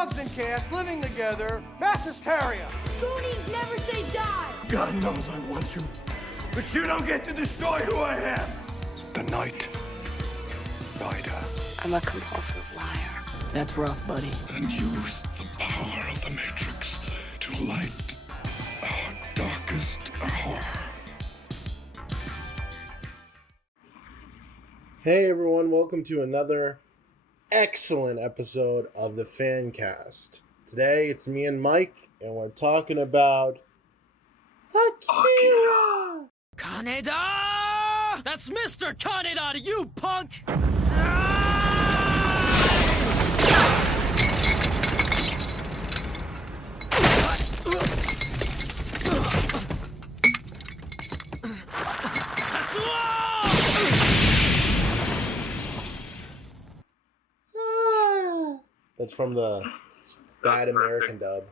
dogs and cats living together, mass hysteria. Goonies never say die. God knows I want you, but you don't get to destroy who I am. The Night Rider. I'm a compulsive liar. That's rough, buddy. And use the power of the Matrix to light our darkest hour. Hey everyone, welcome to another excellent episode of the FanCast. Today it's me and Mike, and we're talking about Akira! Kaneda! That's Mr. Kaneda to you, punk! That's from the bad American dub.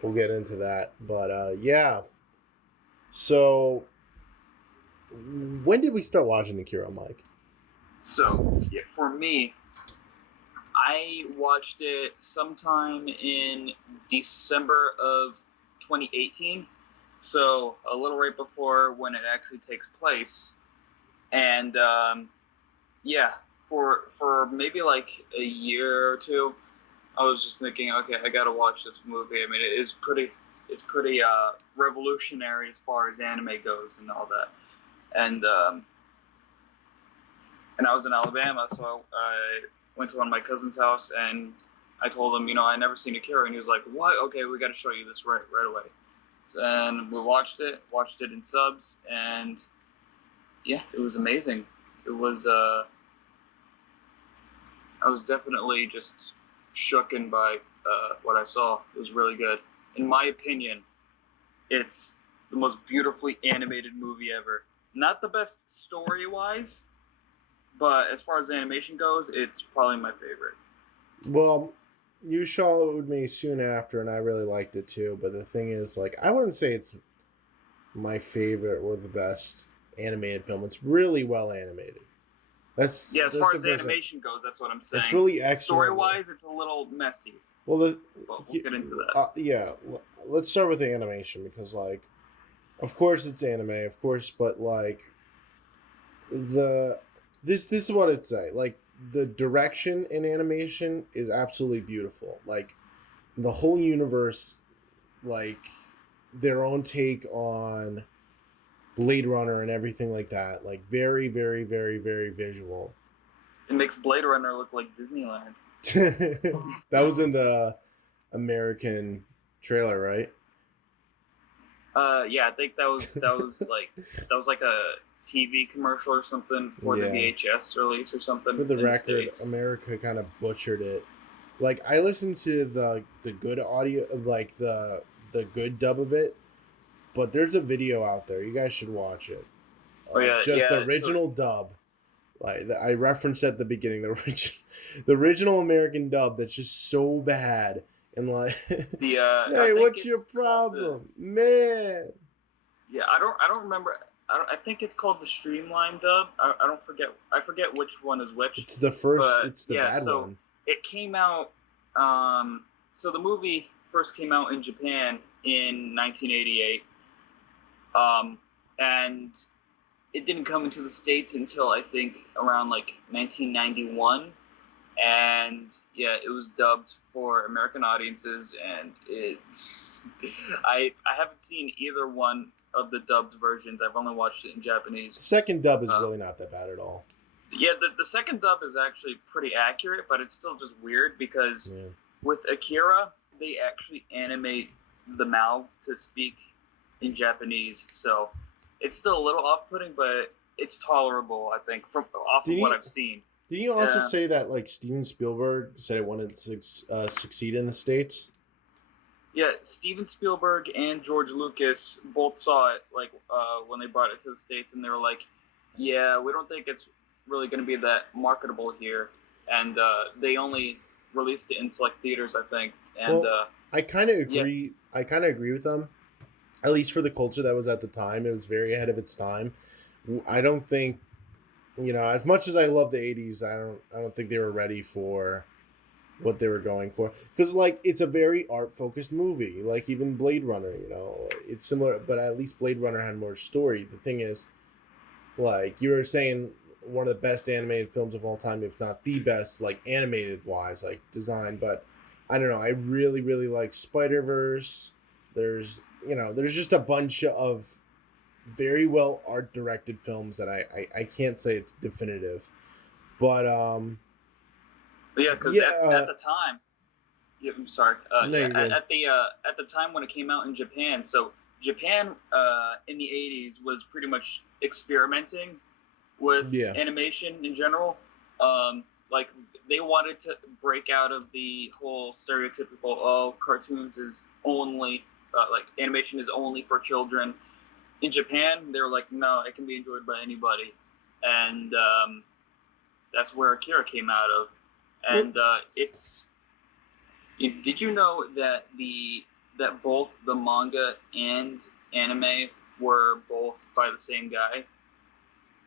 We'll get into that. But, yeah. So, when did we start watching Akira, Mike? So, yeah, for me, I watched it sometime in December of 2018. So, a little right before when it actually takes place. And, yeah. For maybe like a year or two, I was just thinking, okay, I gotta watch this movie. I mean, it's pretty revolutionary as far as anime goes and all that. And I was in Alabama, so I went to one of my cousin's house and I told him, I never seen Akira, and he was like, "What? Okay, we got to show you this right away." And we watched it in subs, and yeah, it was amazing. It was I was definitely just shooken by what I saw. It was really good. In my opinion, it's the most beautifully animated movie ever. Not the best story-wise, but as far as animation goes, it's probably my favorite. Well, you showed me soon after, and I really liked it too. But the thing is, I wouldn't say it's my favorite or the best animated film. It's really well animated. As far as animation goes, that's what I'm saying. It's really excellent. Story-wise, it's a little messy. Well, we'll get into that. Yeah, let's start with the animation because, of course it's anime, of course, but this is what I'd say. The direction in animation is absolutely beautiful. The whole universe, their own take on Blade Runner and everything like that. Very, very, very, very visual. It makes Blade Runner look like Disneyland. That was in the American trailer, right? Yeah, I think that was like a TV commercial or something for the VHS release or something. For the record, America kind of butchered it. I listened to the good audio of the good dub of it. But there's a video out there. You guys should watch it. The original dub. I referenced at the beginning, the original American dub that's just so bad. And hey, what's your problem, man? Yeah, I don't remember. I think it's called the Streamline dub. I forget which one is which. It's the first. It's the bad one. It came out. So the movie first came out in Japan in 1988. And it didn't come into the States until I think around 1991, and yeah, it was dubbed for American audiences, and I haven't seen either one of the dubbed versions. I've only watched it in Japanese. The second dub is really not that bad at all. Yeah, the second dub is actually pretty accurate, but it's still just weird because with Akira, they actually animate the mouths to speak in Japanese, so it's still a little off-putting, but it's tolerable, I think, of what I've seen. Did you also say that Steven Spielberg said it wanted to succeed in the States? Yeah, Steven Spielberg and George Lucas both saw it when they brought it to the States, and they were like, "Yeah, we don't think it's really going to be that marketable here," and they only released it in select theaters, I think. And I kind of agree. Yeah. I kind of agree with them. At least for the culture that was at the time, it was very ahead of its time. I don't think, as much as I love the 80s, I don't think they were ready for what they were going for, because like it's a very art focused movie, like even Blade Runner, you know, it's similar, but at least Blade Runner had more story. The thing is, like you were saying, one of the best animated films of all time, if not the best, like animated wise, like design. But I don't know, I really like Spider-Verse. There's there's just a bunch of very well art directed films that I can't say it's definitive, but yeah, because at the time, yeah, I'm sorry, no, at the time when it came out in Japan, so Japan in the 80s was pretty much experimenting with animation in general. Like they wanted to break out of the whole stereotypical cartoons is only like animation is only for children. In Japan, they were like, no, it can be enjoyed by anybody, and that's where Akira came out of. And it's. Did you know that that both the manga and anime were both by the same guy?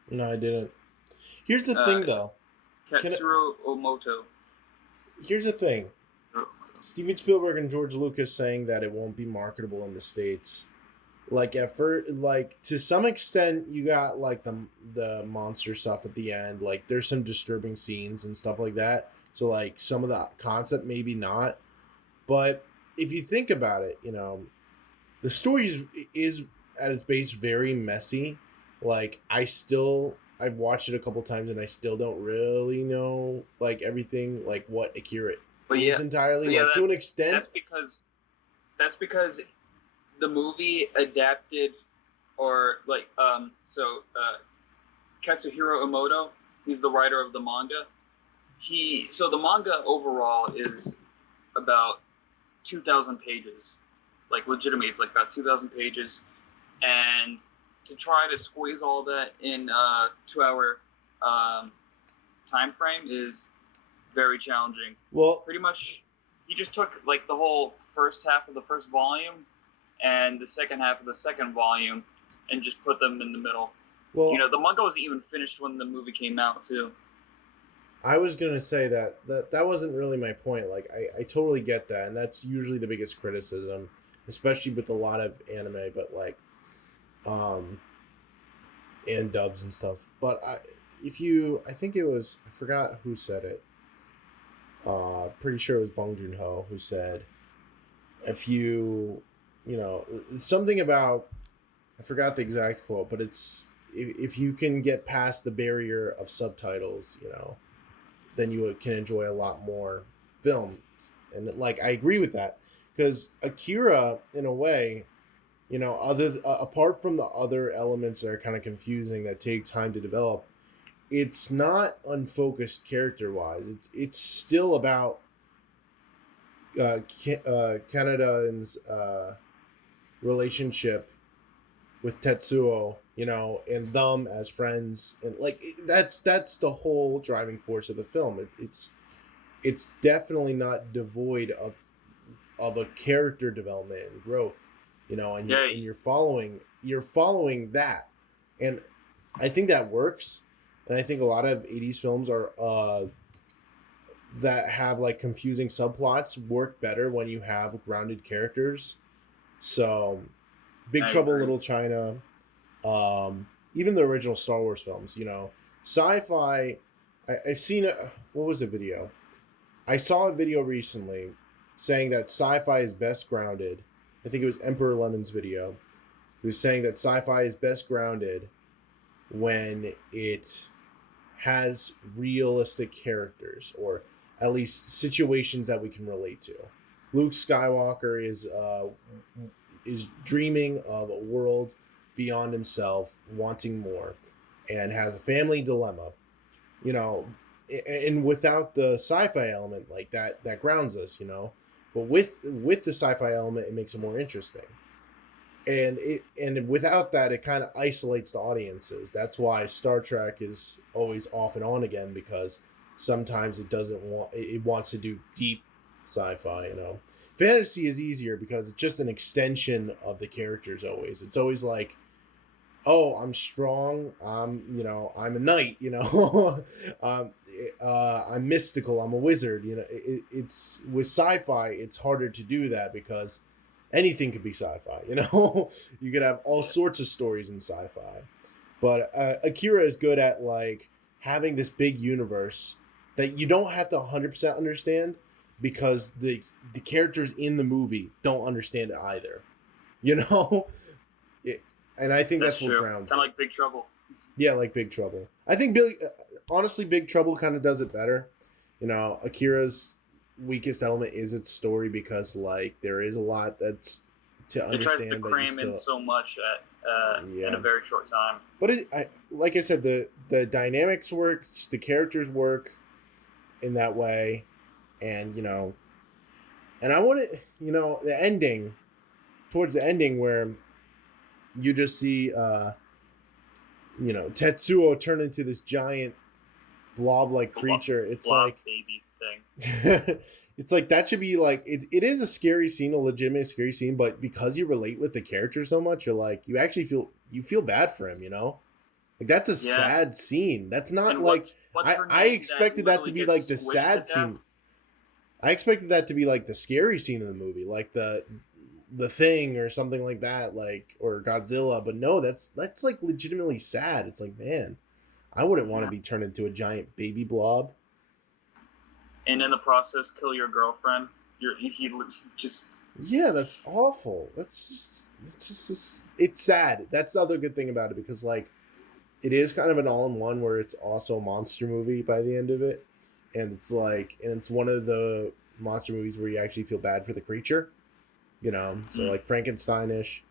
No, I didn't. Here's the thing, though. Katsuro Omoto. Here's the thing. Steven Spielberg and George Lucas saying that it won't be marketable in the States. Like at first, like to some extent, you got like the monster stuff at the end. Like there's some disturbing scenes and stuff like that. So like some of the concept maybe not, but if you think about it, you know, the story is at its base very messy. Like I've watched it a couple times and I still don't really know like everything like what Akira is entirely. Like to an extent. That's because the movie adapted, or like Katsuhiro Emoto, he's the writer of the manga. So the manga overall is about 2,000 pages. Like legitimately, it's like about 2,000 pages, and to try to squeeze all that in a 2-hour time frame is very challenging. Well, pretty much, he just took like the whole first half of the first volume and the second half of the second volume and just put them in the middle. Well, you know, the manga wasn't even finished when the movie came out too. I was gonna say that wasn't really my point. Like I totally get that, and that's usually the biggest criticism, especially with a lot of anime, but like and dubs and stuff. But I think it was, I forgot who said it. Pretty sure it was Bong Joon-ho who said, if you know, something about, I forgot the exact quote, but it's if you can get past the barrier of subtitles, you know, then you can enjoy a lot more film. And like I agree with that, because Akira, in a way, you know, apart from the other elements that are kind of confusing that take time to develop, it's not unfocused character wise. It's still about Kanada's relationship with Tetsuo, you know, and them as friends, and like that's the whole driving force of the film. It's definitely not devoid of a character development and growth, you know, and you're following that, and I think that works. And I think a lot of 80s films are that have like confusing subplots work better when you have grounded characters. So Big Trouble in Little China, even the original Star Wars films, you know, sci-fi. I've seen what was the video? I saw a video recently saying that sci-fi is best grounded. I think it was Emperor Lemon's video. He was saying that sci-fi is best grounded when it has realistic characters, or at least situations that we can relate to. Luke Skywalker is dreaming of a world beyond himself, wanting more, and has a family dilemma, you know, and without the sci-fi element, like that grounds us, you know, but with the sci-fi element, it makes it more interesting. And without that, it kind of isolates the audiences. That's why Star Trek is always off and on again, because sometimes it wants to do deep sci-fi, you know. Fantasy is easier because it's just an extension of the characters always. It's always like, oh, I'm strong, you know, I'm a knight, you know. I'm mystical, I'm a wizard. You know, it's with sci-fi, it's harder to do that because anything could be sci-fi. You know, you could have all sorts of stories in sci-fi. But Akira is good at like having this big universe that you don't have to 100% understand because the characters in the movie don't understand it either. You know, and I think that's what true. grounds. Kind of like Big Trouble. Yeah, like Big Trouble. I think honestly, Big Trouble kind of does it better. You know, Akira's weakest element is its story because like there is a lot that's to understand. It tries to cram in so much in a very short time. But like I said, the dynamics work, the characters work in that way, and you know, and I want it. You know, the ending, towards the ending where you just see you know, Tetsuo turn into this giant blob-like creature. It's blob like baby thing. It's like that should be like it is a scary scene, a legitimate scary scene, but because you relate with the character so much, you're like you actually feel bad for him, you know? Like that's a sad scene. That's not and like I expected that to be like the squished sad scene. I expected that to be like the scary scene in the movie, like the Thing or something like that, like, or Godzilla, but no, that's like legitimately sad. It's like, man, I wouldn't want to be turned into a giant baby blob. And in the process, kill your girlfriend. He just. Yeah, that's awful. It's sad. That's the other good thing about it because like, it is kind of an all-in-one where it's also a monster movie by the end of it, and it's like, and it's one of the monster movies where you actually feel bad for the creature. You know, so like Frankenstein-ish.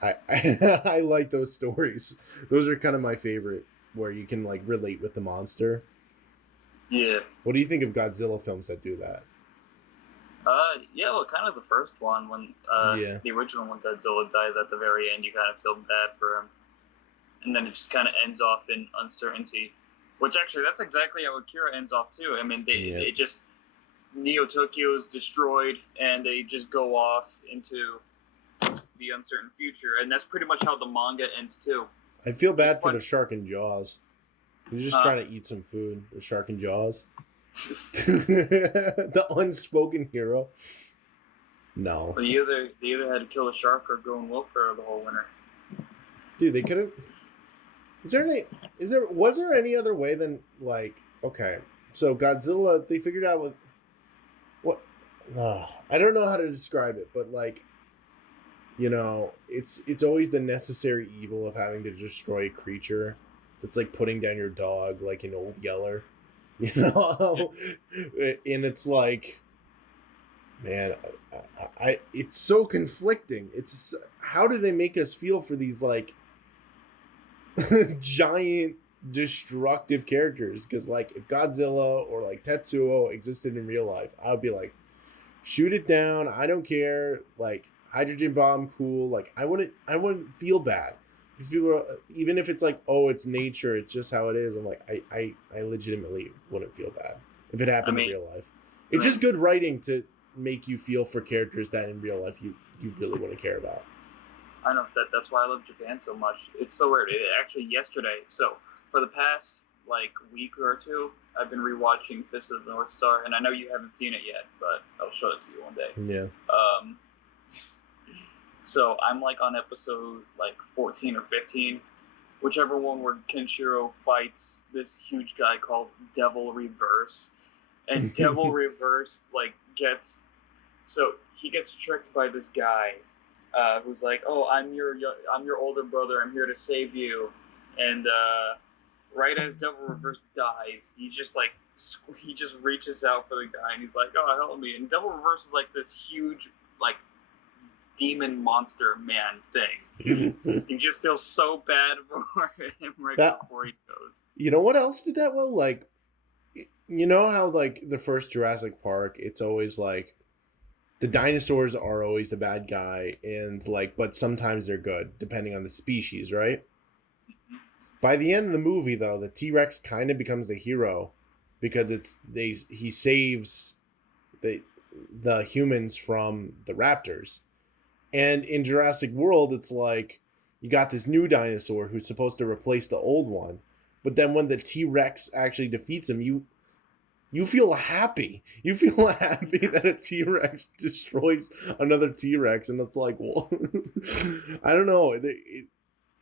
I like those stories. Those are kind of my favorite, where you can like relate with the monster. Yeah. What do you think of Godzilla films that do that? Yeah, well, kind of the first one when the original when Godzilla dies at the very end, you kind of feel bad for him, and then it just kind of ends off in uncertainty. Which actually, that's exactly how Akira ends off too. I mean, they just. Neo Tokyo is destroyed, and they just go off into the uncertain future, and that's pretty much how the manga ends too. I feel bad for the shark in Jaws. He's just trying to eat some food. The shark in Jaws. The unspoken hero. No. Well, they either had to kill a shark or go in welfare the whole winter. Dude, they could have. Was there any other way than like, okay, so Godzilla, they figured out I don't know how to describe it, but like, you know, it's always the necessary evil of having to destroy a creature. It's like putting down your dog, like in Old Yeller, you know. And it's like, man, it's so conflicting. It's how do they make us feel for these like giant destructive characters? Because like if Godzilla or like Tetsuo existed in real life, I would be like, shoot it down. I don't care. Like hydrogen bomb, cool. Like I wouldn't feel bad because people are, even if it's like, oh, it's nature, it's just how it is. I'm like, I legitimately wouldn't feel bad if it happened in real life. It's just good writing to make you feel for characters that in real life you really want to care about. I know that's why I love Japan so much. It's so weird. Actually, yesterday. So for the past like week or two, I've been rewatching Fist of the North Star, and I know you haven't seen it yet, but I'll show it to you one day. Yeah. So I'm like on episode like 14 or 15, whichever one where Kenshiro fights this huge guy called Devil Reverse, and Devil Reverse like gets tricked by this guy who's like, oh, I'm your older brother, I'm here to save you, and right as Devil Reverse dies, he just reaches out for the guy, and he's like, oh, help me. And Devil Reverse is like this huge, like, demon monster man thing. You just feel so bad for him before he goes. You know what else did that well? Like, you know how, like, the first Jurassic Park, it's always, like, the dinosaurs are always the bad guy, and, like, but sometimes they're good, depending on the species, right? By the end of the movie, though, the T-Rex kind of becomes the hero because he saves the humans from the raptors. And in Jurassic World, it's like you got this new dinosaur who's supposed to replace the old one, But then when the T-Rex actually defeats him, you feel happy. You feel happy that a T-Rex destroys another T-Rex, and it's like, well, I don't know.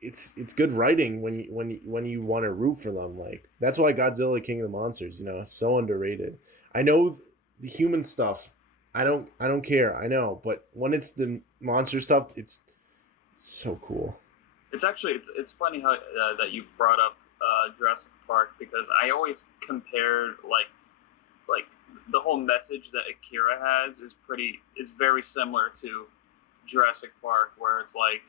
It's good writing when you want to root for them. Like, that's why Godzilla King of the Monsters, is so underrated. I know the human stuff, I don't care. I know, but when it's the monster stuff, it's so cool. It's actually it's funny how that you brought up Jurassic Park, because I always compared like the whole message that Akira has is very similar to Jurassic Park, where it's like,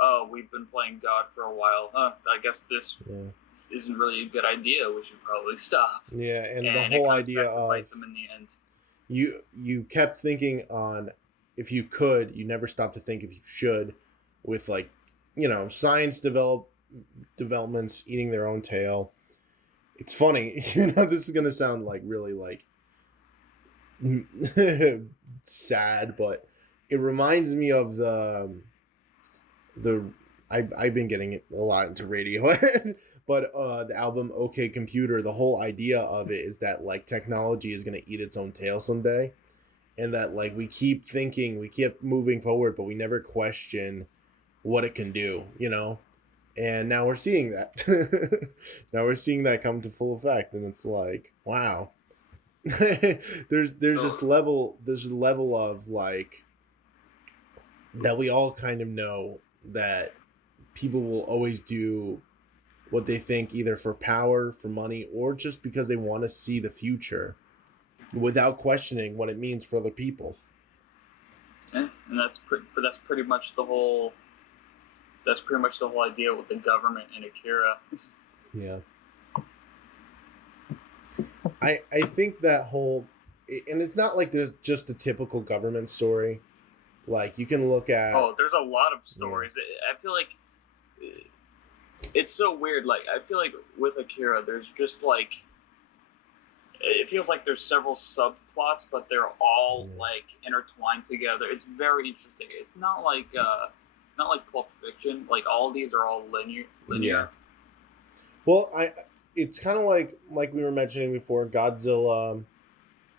oh, we've been playing God for a while. I guess this isn't really a good idea. We should probably stop. Yeah, and the whole idea of bite them in the end. You kept thinking on if you could, you never stopped to think if you should, with like, science developments eating their own tail. It's funny, this is gonna sound like really like sad, but it reminds me of I've been getting a lot into radio, but the album OK Computer, the whole idea of it is that like technology is gonna eat its own tail someday, and that like we keep thinking, we keep moving forward, but we never question what it can do, and now we're seeing that. Now we're seeing that come to full effect, and it's like, wow. there's this level of like that we all kind of know that people will always do what they think, either for power, for money, or just because they want to see the future without questioning what it means for other people. Yeah, and that's pretty much the whole idea with the government and Akira. Yeah. I think that whole, and it's not like there's just a typical government story. Like, you can look at... Oh, there's a lot of stories. Yeah. I feel like it's so weird. Like, I feel like with Akira, there's just like, it feels like there's several subplots, but they're all like intertwined together. It's very interesting. It's not like Pulp Fiction. Like, all of these are all linear. Yeah. Well, it's kind of like we were mentioning before, Godzilla,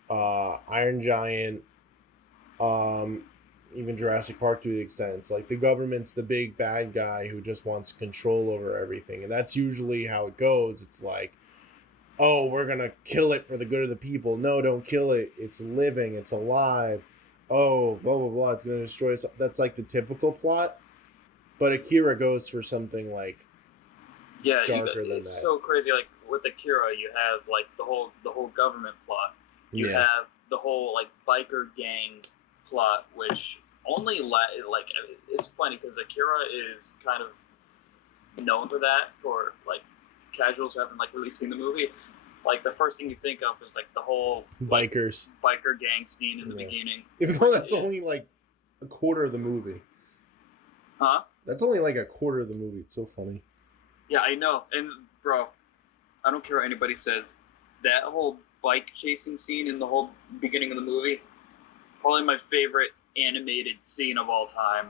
Iron Giant, even Jurassic Park to the extent. It's like the government's the big bad guy who just wants control over everything. And that's usually how it goes. It's like, oh, we're going to kill it for the good of the people. No, don't kill it. It's living. It's alive. Oh, blah, blah, blah. It's going to destroy us. That's like the typical plot. But Akira goes for something like darker than that. It's so crazy. Like with Akira, you have like the whole government plot. You have the whole like biker gang plot, which only like it's funny because Akira is kind of known for that, for like casuals who haven't like really seen the movie. Like the first thing you think of is like the whole biker gang scene in the beginning. Even though that's only like a quarter of the movie. Huh? That's only like a quarter of the movie. It's so funny. Yeah, I know. And bro, I don't care what anybody says. That whole bike chasing scene in the whole beginning of the movie, probably my favorite animated scene of all time.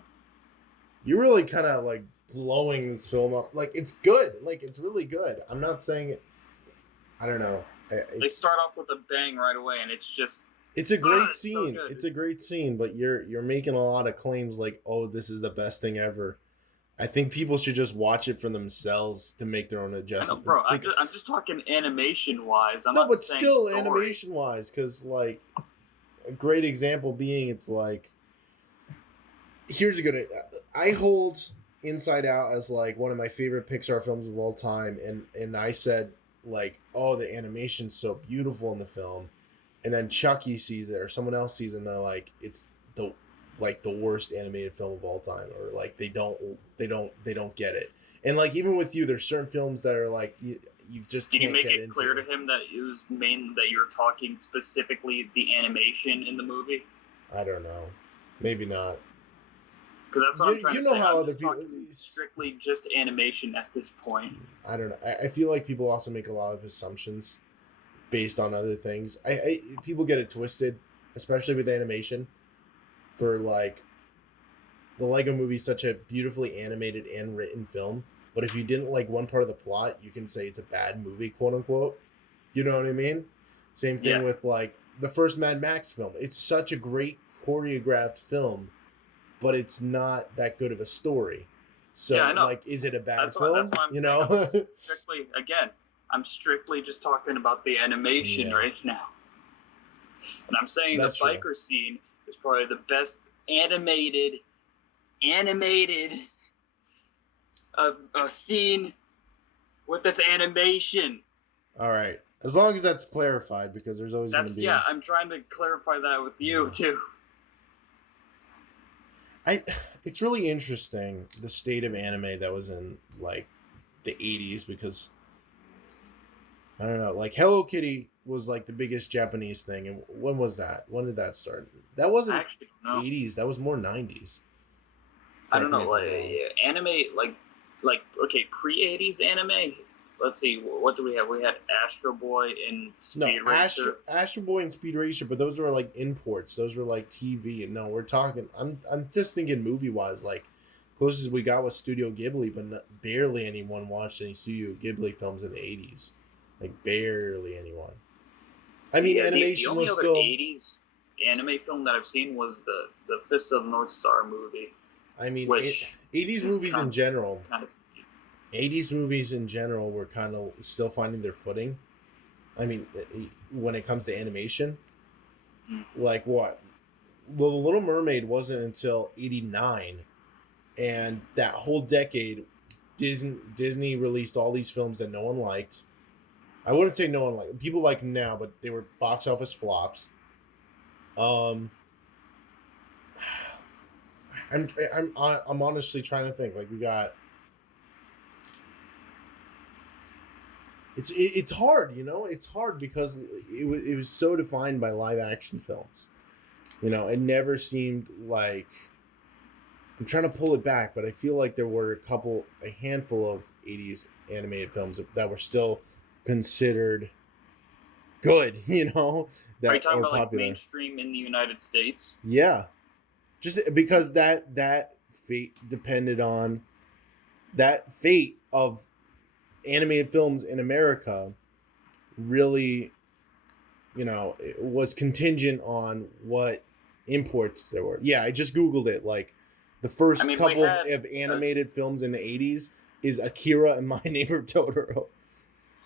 You're really kind of like blowing this film up. Like, it's good. Like, it's really good. I'm not saying it. I don't know. They start off with a bang right away, and it's just. It's a great scene. So it's a great scene, but you're making a lot of claims like, oh, this is the best thing ever. I think people should just watch it for themselves to make their own adjustment. I know, bro, I'm just talking animation-wise. I'm no, not but saying still story. animation-wise, because like a great example being, it's like, here's a good. I hold Inside Out as like one of my favorite Pixar films of all time, and I said like, oh, the animation's so beautiful in the film, and then Chucky sees it or someone else sees it, and they're like, it's the worst animated film of all time, or like they don't get it. And like even with you, there's certain films that are like you just Did can't you make get it into. clear to him that it was that you were talking specifically the animation in the movie? I don't know, maybe not. Because that's what I'm trying to say. You know how I'm other just people talking strictly just animation at this point. I don't know. I feel like people also make a lot of assumptions based on other things. People get it twisted, especially with animation. For like, the Lego Movie is such a beautifully animated and written film but if you didn't like one part of the plot, you can say it's a bad movie, quote unquote. You know what I mean? Same thing with like the first Mad Max film. It's such a great choreographed film, but it's not that good of a story. So like, is it a bad film? That's what I'm you saying. know, I'm strictly just talking about the animation right now. And I'm saying the biker scene is probably the best animated scene with its animation. All right. As long as that's clarified, because there's always going to be... Yeah, I'm trying to clarify that with you, too. It's really interesting, the state of anime that was in, like, the 80s, because, I don't know, like, Hello Kitty was, like, the biggest Japanese thing, and when was that? When did that start? That wasn't 80s, that was more 90s. I don't know, like, anime, okay, pre-80s anime... Let's see, what do we have? We had Astro Boy and Speed Racer. Astro Boy and Speed Racer, but those were like imports. Those were like TV. And no, we're talking. I'm just thinking movie wise. Like closest we got was Studio Ghibli, but barely anyone watched any Studio Ghibli films in the 80s. Like barely anyone. I mean, animation was still. The only other 80s anime film that I've seen was the Fist of the North Star movie. I mean, 80s movies in general. 80s movies in general were kind of still finding their footing. I mean, when it comes to animation, like what? The Little Mermaid wasn't until 89, and that whole decade, Disney released all these films that no one liked. I wouldn't say no one liked. People like them now, but they were box office flops. I'm honestly trying to think. Like we got. It's hard, you know. It's hard because it was so defined by live action films. You know, it never seemed like. I'm trying to pull it back, but I feel like there were a handful of 80s animated films that were still considered good. You know, that are you talking about popular. Like mainstream in the United States? Yeah, just because that fate depended on that fate of animated films in America really, you know, it was contingent on what imports there were. Yeah, I just Googled it. Like, the first couple of animated films in the 80s is Akira and My Neighbor Totoro.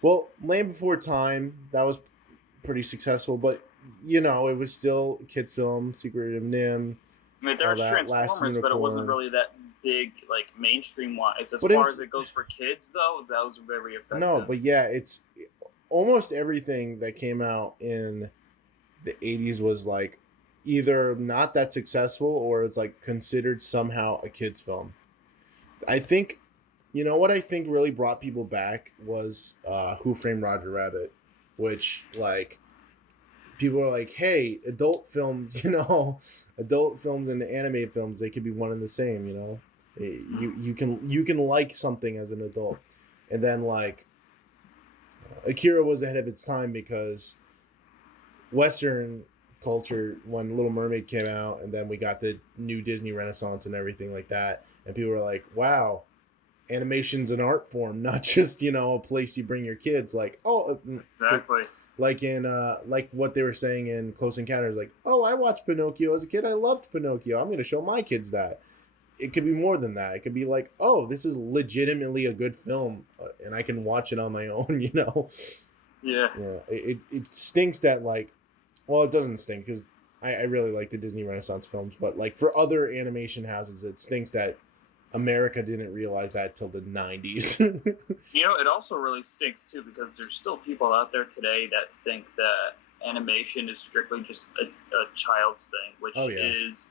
Well, Land Before Time, that was pretty successful, but, you know, it was still a kids' film, Secret of NIMH. I mean, there was Transformers, but it wasn't really that big, like, mainstream-wise. As far as it goes for kids, though, that was very effective. No, but yeah, it's almost everything that came out in the 80s was, like, either not that successful or it's, like, considered somehow a kid's film. I think, you know what I think really brought people back was Who Framed Roger Rabbit, which, like, people are like, hey, adult films, you know, adult films and animated films, they could be one and the same, you know. You can like something as an adult. And then, like, Akira was ahead of its time because Western culture, when Little Mermaid came out, and then we got the new Disney Renaissance and everything like that, and people were like, wow, animation's an art form, not just, you know, a place you bring your kids. Like, oh, exactly. Like in like what they were saying in Close Encounters, like, oh, I watched Pinocchio as a kid. I loved Pinocchio. I'm going to show my kids that. It could be more than that. It could be like, oh, this is legitimately a good film, and I can watch it on my own, you know? Yeah. It stinks that, like, well, it doesn't stink because I really like the Disney Renaissance films, but, like, for other animation houses, it stinks that America didn't realize that till the 90s. You know, it also really stinks, too, because there's still people out there today that think that animation is strictly just a child's thing, which is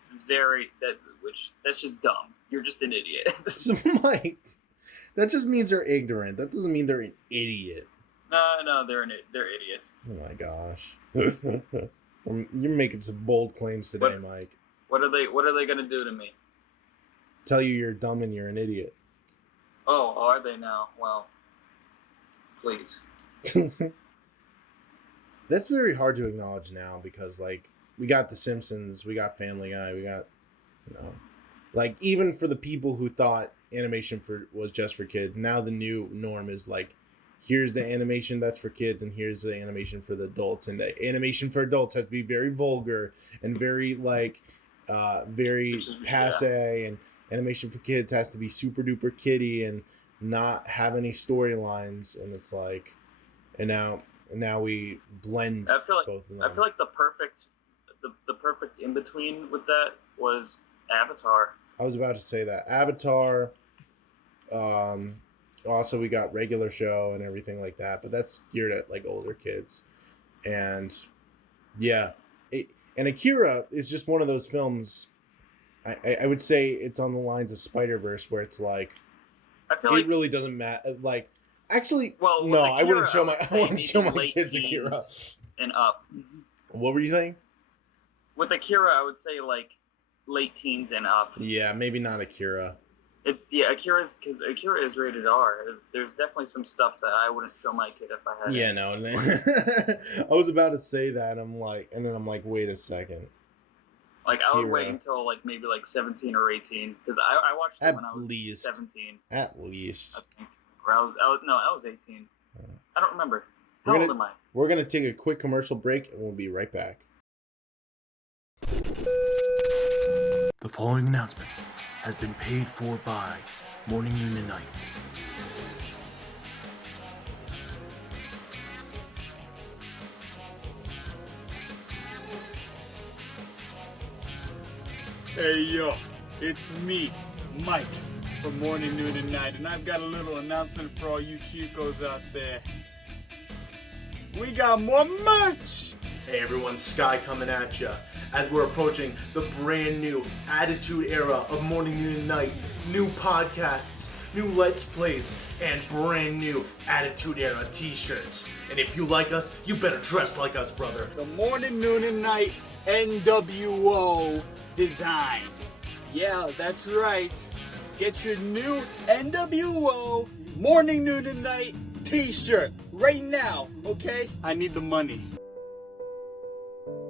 that's just dumb. You're just an idiot. So, Mike, that just means they're ignorant. That doesn't mean they're an idiot. No, they're idiots. Oh my gosh. You're making some bold claims today, Mike. What are they gonna do to me? Tell you you're dumb and you're an idiot. Oh, are they now? Well, please. That's very hard to acknowledge now because, like, we got The Simpsons, we got Family Guy, we got, you know, like, even for the people who thought animation was just for kids. Now the new norm is like, here's the animation that's for kids, and here's the animation for the adults. And the animation for adults has to be very vulgar and very like, very passe. And animation for kids has to be super duper kiddie and not have any storylines. And it's like, and now we blend both of them. I feel like the perfect in between with that was Avatar. I was about to say that Avatar. Also, we got regular show and everything like that, but that's geared at like older kids. And yeah, and Akira is just one of those films. I would say it's on the lines of Spider-Verse, where it's like, I feel it really doesn't matter. Like, actually, well, no, Akira, I wouldn't show my late kids teens Akira. And up. What were you saying? With Akira, I would say like late teens and up. Yeah, maybe not Akira. Akira is rated R. There's definitely some stuff that I wouldn't show my kid if I had. Yeah, no. I was about to say that. I'm like, wait a second. Like, I would wait until like maybe like 17 or 18, because I watched it when I was 17. At least. I think. Or I was 18. I don't remember. How old am I? We're gonna take a quick commercial break, and we'll be right back. The following announcement has been paid for by Morning, Noon, and Night. Hey, yo, it's me, Mike, from Morning, Noon, and Night, and I've got a little announcement for all you chicos out there. We got more merch! Hey everyone, Sky coming at ya as we're approaching the brand new Attitude Era of Morning, Noon, and Night. New podcasts, new Let's Plays, and brand new Attitude Era t-shirts. And if you like us, you better dress like us, brother. The Morning, Noon, and Night NWO design. Yeah, that's right. Get your new NWO Morning, Noon, and Night t-shirt right now, okay? I need the money.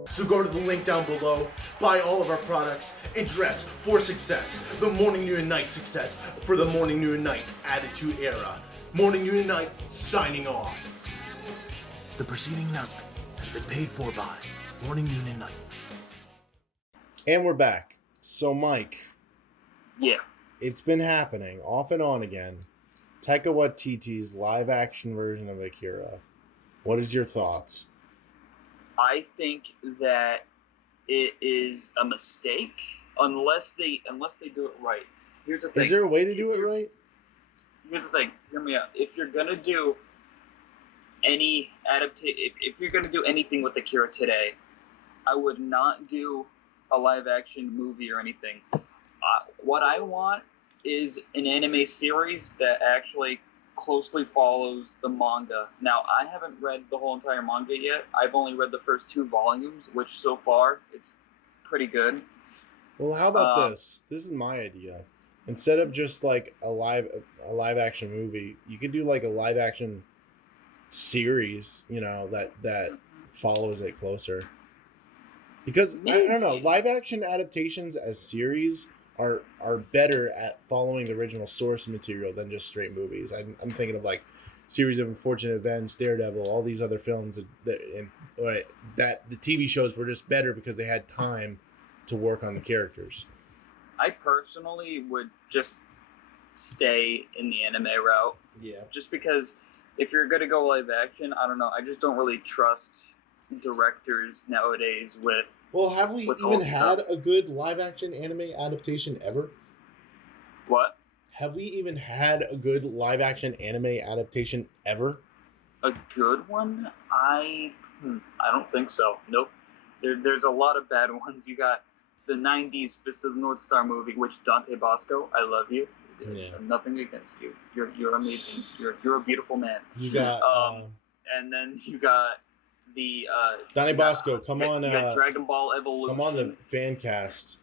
So go to the link down below, buy all of our products, and dress for success. The Morning, Noon, and Night success for the Morning, Noon, and Night Attitude Era. Morning, Noon, and Night signing off. The preceding announcement has been paid for by Morning, Noon, and Night. And we're back. So Mike. Yeah. It's been happening off and on again. Taika Waititi's live action version of Akira. What is your thoughts? I think that it is a mistake unless they do it right. Here's the thing. Is there a way to do it right? Here's the thing. Hear me out. If you're gonna do any if you're gonna do anything with Akira today, I would not do a live action movie or anything. What I want is an anime series that actually closely follows the manga. Now, I haven't read the whole entire manga yet. I've only read the first 2 volumes, which so far it's pretty good. Well, how about this? This is my idea. Instead of just like a live action movie, you could do like a live action series, that follows it closer. Because I don't know, live action adaptations as series are better at following the original source material than just straight movies. I'm thinking of like Series of Unfortunate Events, Daredevil, all these other films that the TV shows were just better because they had time to work on the characters. I personally would just stay in the anime route. Yeah. Just because if you're going to go live action, I don't know, I just don't really trust directors nowadays with... Well, have we even had a good live-action anime adaptation ever? What? Have we even had a good live-action anime adaptation ever? A good one? I don't think so. Nope. There's a lot of bad ones. You got the 90s Fist of the North Star movie, which Dante Bosco, I love you. Yeah. Nothing against you. You're amazing. You're a beautiful man. You got... and then you got... Donnie Bosco, come on. Dragon Ball Evolution. Come on the FanCast.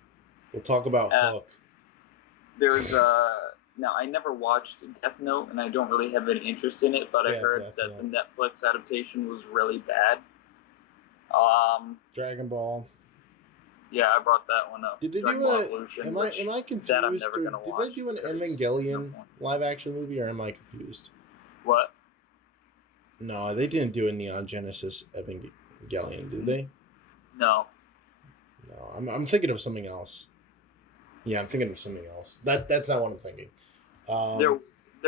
We'll talk about Hulk. There's now I never watched Death Note, and I don't really have any interest in it, but I heard that the Netflix adaptation was really bad. Dragon Ball. Yeah, I brought that one up. Did they Dragon do Ball a? Evolution, Am which I confused? that I'm never or gonna did watch. they do an because Evangelion no point. live action movie, or am I confused? What? No, they didn't do a Neon Genesis Evangelion, did they? No. No, I'm thinking of something else. Yeah, I'm thinking of something else. That's not what I'm thinking. There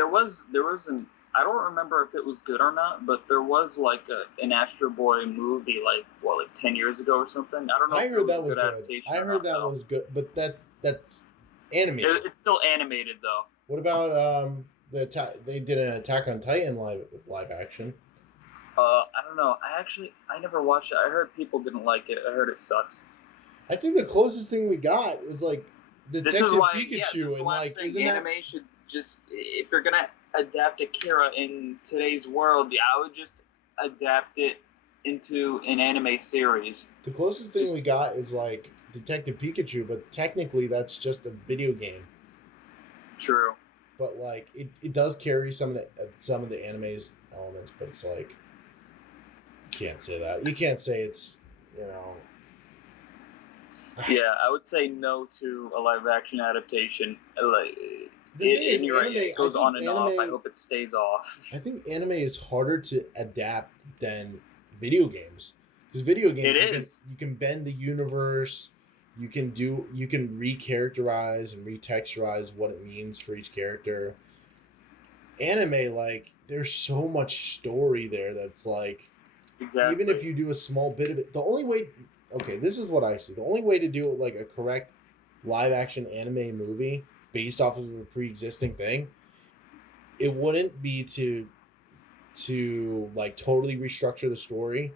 was an, I don't remember if it was good or not, but there was like an Astro Boy movie like 10 years ago or something. I don't know. I heard that was good. good. I heard that was good, but that's animated. It's still animated though. What about they did an Attack on Titan live action. I don't know. I never watched it. I heard people didn't like it. I heard it sucked. I think the closest thing we got is like Detective Pikachu, and like isn't anime should just, if you're gonna adapt Akira in today's world, I would just adapt it into an anime series. The closest thing we got is like Detective Pikachu, but technically that's just a video game. True. But like it does carry some of the anime's elements, but it's like you can't say that. You can't say it's, you know. Yeah, I would say no to a live action adaptation. Like, You're right, it goes on and off. I hope it stays off. I think anime is harder to adapt than video games. Because video games, you can bend the universe. You can recharacterize and retexturize what it means for each character. Anime, like, there's so much story there that's like, exactly. Even if you do a small bit of it, the only way. Okay, this is what I see. The only way to do it like a correct live action anime movie based off of a pre-existing thing, it wouldn't be to like totally restructure the story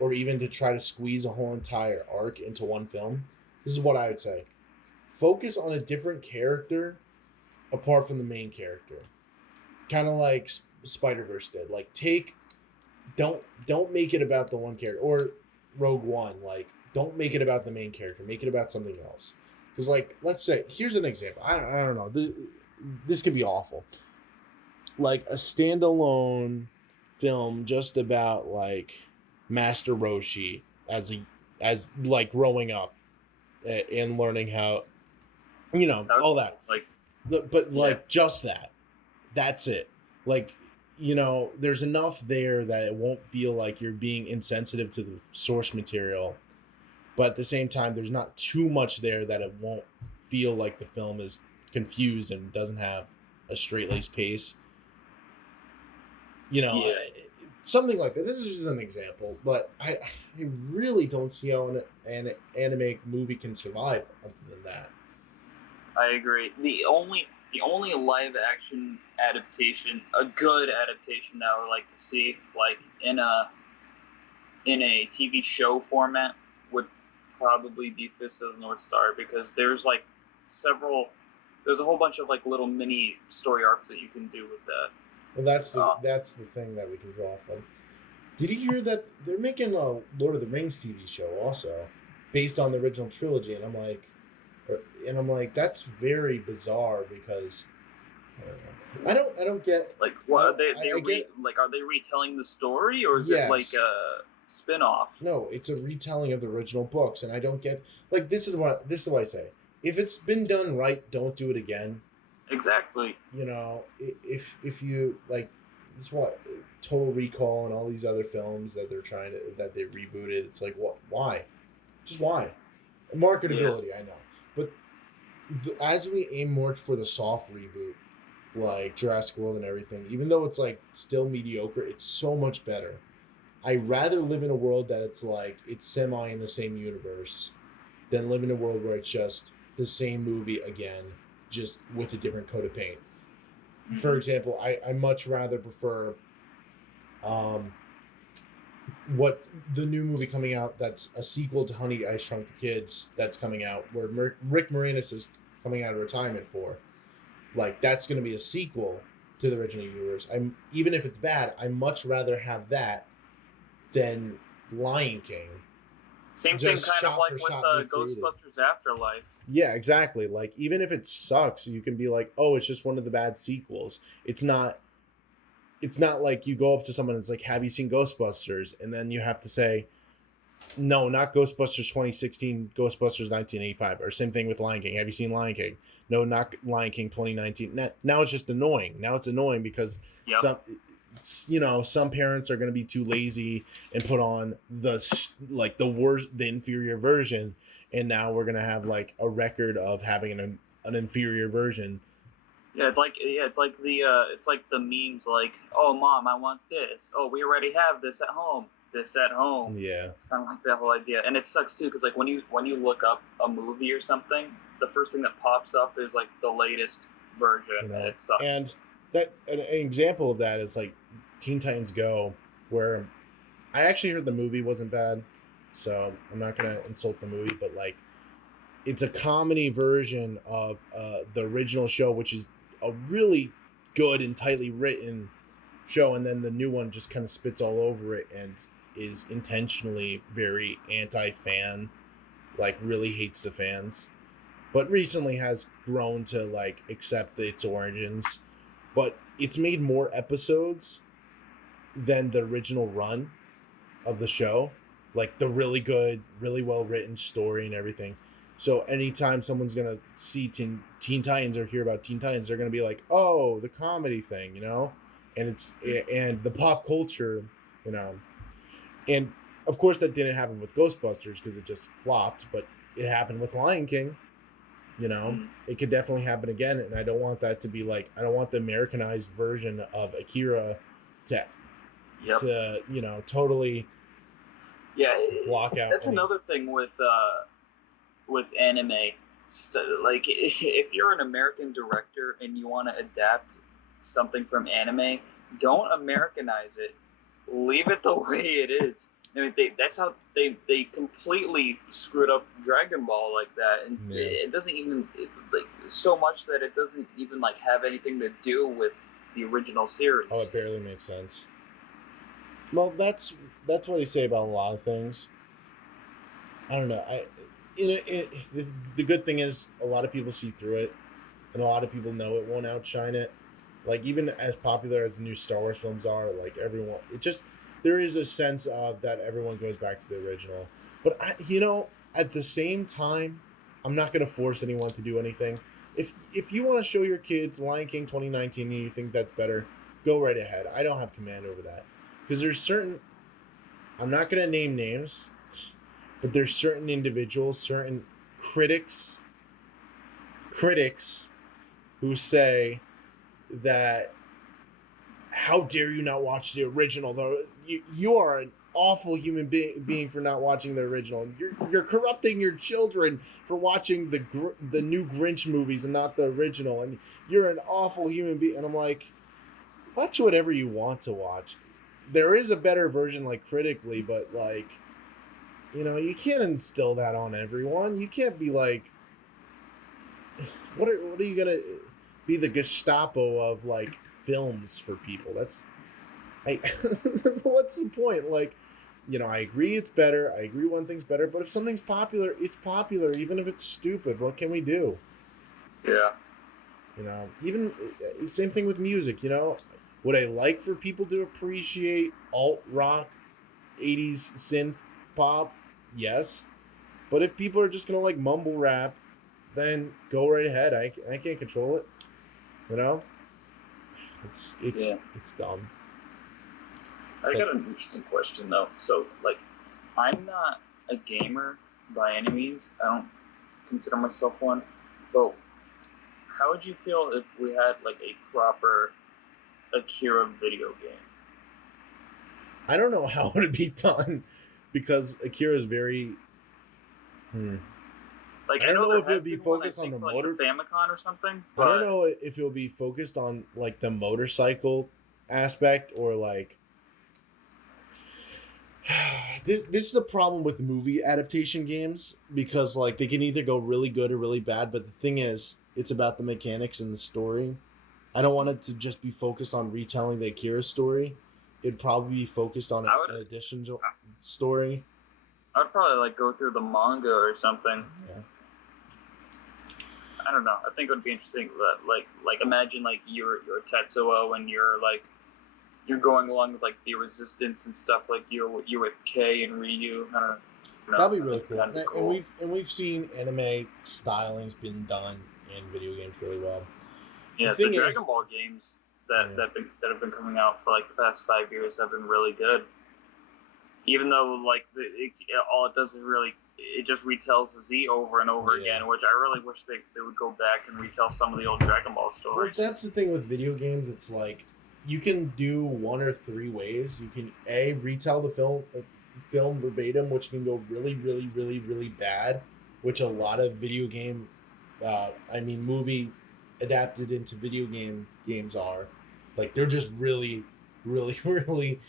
or even to try to squeeze a whole entire arc into one film. This is what I would say. Focus on a different character apart from the main character. Kind of like Spider-Verse did. Like don't make it about the one character, or Rogue One, like, don't make it about the main character. Make it about something else. Because, like, let's say, here's an example. I don't know. This could be awful. Like, a standalone film just about, like, Master Roshi as like, growing up and learning how, you know, all that. Just that. That's it. Like, you know, there's enough there that it won't feel like you're being insensitive to the source material. But at the same time, there's not too much there that it won't feel like the film is confused and doesn't have a straight-laced pace. You know, something like that. This is just an example. But I really don't see how an anime movie can survive other than that. I agree. The only live action adaptation, a good adaptation that I would like to see, like in a TV show format, would probably be Fist of the North Star, because there's a whole bunch of like little mini story arcs that you can do with that. Well, that's the thing that we can draw from. Did you hear that they're making a Lord of the Rings TV show also, based on the original trilogy? And I'm like, that's very bizarre, because I don't get, like, what are they are they retelling the story, or is it like a spin-off? No, it's a retelling of the original books, and I don't get, like, this is what I say. If it's been done right, don't do it again. Exactly. You know, if you like, this is what Total Recall and all these other films that they rebooted. It's like, what? Why? Just why? Marketability, I know. But as we aim more for the soft reboot, like Jurassic World and everything, even though it's like still mediocre, it's so much better. I'd rather live in a world that it's like it's semi in the same universe than live in a world where it's just the same movie again, just with a different coat of paint. Mm-hmm. For example, I much rather prefer what the new movie coming out that's a sequel to Honey, I Shrunk the Kids that's coming out, where Rick Moranis is coming out of retirement for. Like, that's going to be a sequel to the original universe. Even if it's bad, I much rather have that than Lion King. Same thing kind of like with Ghostbusters Afterlife. Yeah, exactly. Like, even if it sucks, you can be like, oh, it's just one of the bad sequels. It's not like you go up to someone and it's like, have you seen Ghostbusters? And then you have to say, No, not Ghostbusters 2016, Ghostbusters 1985, or same thing with Lion King. Have you seen Lion King? No, not Lion King 2019. Now it's just annoying. Now it's annoying because some parents are going to be too lazy and put on the worst, the inferior version, and now we're going to have like a record of having an inferior version. Yeah, it's like the memes like, oh mom, I want this. Oh, we already have this at home. Yeah, it's kind of like that whole idea, and it sucks too because like when you look up a movie or something, the first thing that pops up is like the latest version, and it sucks. And that an example of that is like Teen Titans Go, where I actually heard the movie wasn't bad, so I'm not gonna insult the movie, but like it's a comedy version of the original show, which is a really good and tightly written show, and then the new one just kind of spits all over it and is intentionally very anti-fan, like really hates the fans, but recently has grown to like accept its origins. But it's made more episodes than the original run of the show, like the really good, really well written story and everything. So anytime someone's gonna see Teen Titans or hear about Teen Titans, they're gonna be like, "Oh, the comedy thing," and the pop culture, And of course, that didn't happen with Ghostbusters because it just flopped, but it happened with Lion King. It could definitely happen again, and I don't want that to be like, I don't want the Americanized version of Akira to totally block out. That's another thing with anime. Like, if you're an American director and you want to adapt something from anime, don't Americanize it. Leave it the way it is. I mean, that's how they completely screwed up Dragon Ball like that, and it doesn't even so much that it doesn't even like have anything to do with the original series. Oh, it barely makes sense. Well, that's what they say about a lot of things. I don't know. The good thing is a lot of people see through it, and a lot of people know it won't outshine it. Like, even as popular as the new Star Wars films are, like, everyone, there is a sense of that everyone goes back to the original. But at the same time, I'm not going to force anyone to do anything. If you want to show your kids Lion King 2019 and you think that's better, go right ahead. I don't have command over that. Because there's certain, I'm not going to name names, but there's certain individuals, certain critics who say that, how dare you not watch the original, though you are an awful human being for not watching the original. You're corrupting your children for watching the new Grinch movies and not the original, and you're an awful human being. And I'm like, watch whatever you want to watch. There is a better version, like, critically, but like, you can't instill that on everyone. You can't be like, what are you gonna be, the Gestapo of like films for people? What's the point? Like, I agree it's better. I agree one thing's better, but if something's popular, it's popular, even if it's stupid. What can we do? Yeah. Even same thing with music. Would I like for people to appreciate alt rock, 80s synth pop? Yes. But if people are just gonna like mumble rap, then go right ahead. I can't control it. It's dumb. I got an interesting question though. So, like, I'm not a gamer by any means. I don't consider myself one. But how would you feel if we had like a proper Akira video game? I don't know how it would be done because Akira is very. Like, I don't know if it would be focused on the motor Famicom or something. I don't know if it will be focused on like the motorcycle aspect or like. This is the problem with movie adaptation games, because like they can either go really good or really bad, but the thing is, it's about the mechanics and the story. I don't want it to just be focused on retelling the Akira story. It'd probably be focused on an additional story. I would probably like go through the manga or something. Yeah. I don't know. I think it would be interesting. Like imagine like you're Tetsuo and you're like you're going along with like the Resistance and stuff, like you're with Kei and Ryu. I don't know. That'd be really cool. That'd be And cool. we've seen anime styling's been done in video games really well. Yeah, the Dragon Ball games that have been coming out for like the past 5 years have been really good. Even though like all it does is really it just retells the Z over and over again, which I really wish they would go back and retell some of the old Dragon Ball stories. Well, that's the thing with video games. It's like you can do one or three ways. You can retell the film verbatim, which can go really, really, really, really bad, which a lot of video game, movie adapted into video games are. Like they're just really, really, really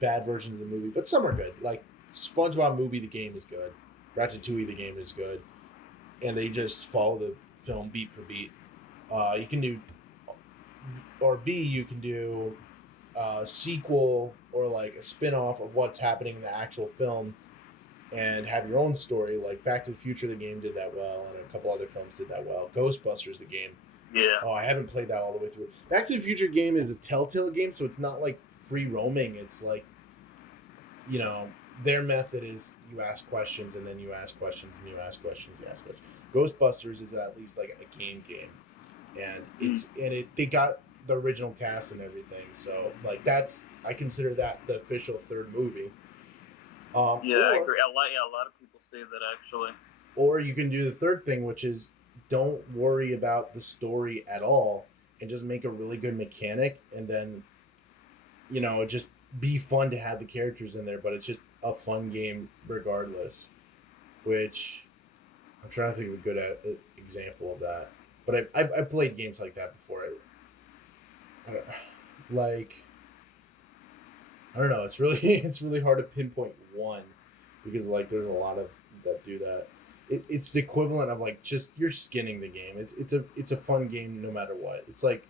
bad versions of the movie, but some are good. Like SpongeBob movie, the game is good. Ratatouille, the game is good, and they just follow the film beat for beat. You can do, or B, you can do a sequel or like a spin-off of what's happening in the actual film and have your own story. Like Back to the Future, the game did that well, and a couple other films did that well. Ghostbusters, the game. Yeah. Oh, I haven't played that all the way through. Back to the Future game is a Telltale game, so it's not like free roaming. It's like, you know, their method is you ask questions and then you ask questions and you ask questions, you ask questions. Ghostbusters is at least like a game, and they got the original cast and everything. So like I consider that the official third movie. I agree. A lot of people say that actually. Or you can do the third thing, which is don't worry about the story at all and just make a really good mechanic, and then, you know, just be fun to have the characters in there, but it's just a fun game regardless, which I'm trying to think of a good example of that. But I've played games like that before. Like, I don't know. It's really hard to pinpoint one because like there's a lot of that do that. It's the equivalent of like just you're skinning the game. It's a fun game no matter what. It's like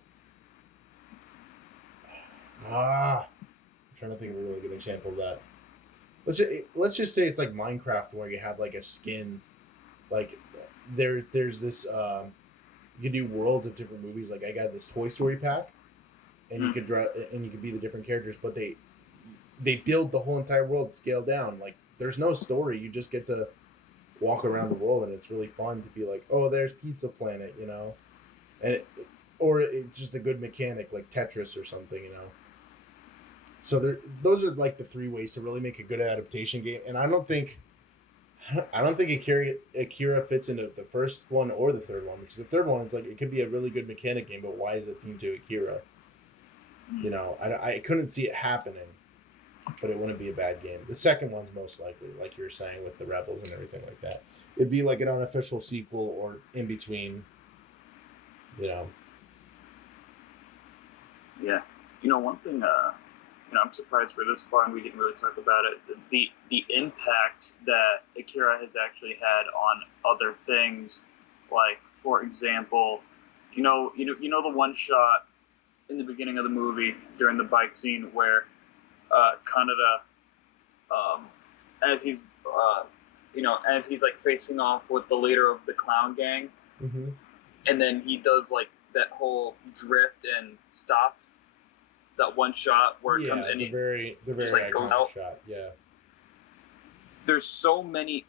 I'm trying to think of a really good example of that. Let's just say it's like Minecraft where you have like a skin, like there's this you can do worlds of different movies. Like I got this Toy Story pack, and you could be the different characters, but they build the whole entire world scaled down. Like there's no story. You just get to walk around the world, and it's really fun to be like, oh, there's Pizza Planet, you know, or it's just a good mechanic like Tetris or something, you know. So those are like the three ways to really make a good adaptation game, and I don't think Akira fits into the first one or the third one, because the third one, it's like it could be a really good mechanic game, but why is it themed to Akira? You know, I couldn't see it happening, but it wouldn't be a bad game. The second one's most likely, like you were saying, with the Rebels and everything like that. It'd be like an unofficial sequel or in between, you know. Yeah. You know, one thing, I'm surprised we're this far and we didn't really talk about it. The impact that Akira has actually had on other things, like, for example, you know the one shot in the beginning of the movie during the bike scene where Kaneda, as he's like facing off with the leader of the clown gang, mm-hmm. and then he does like that whole drift and stop, that one shot where it comes and the very just like goes out. Shot. Yeah. There's so many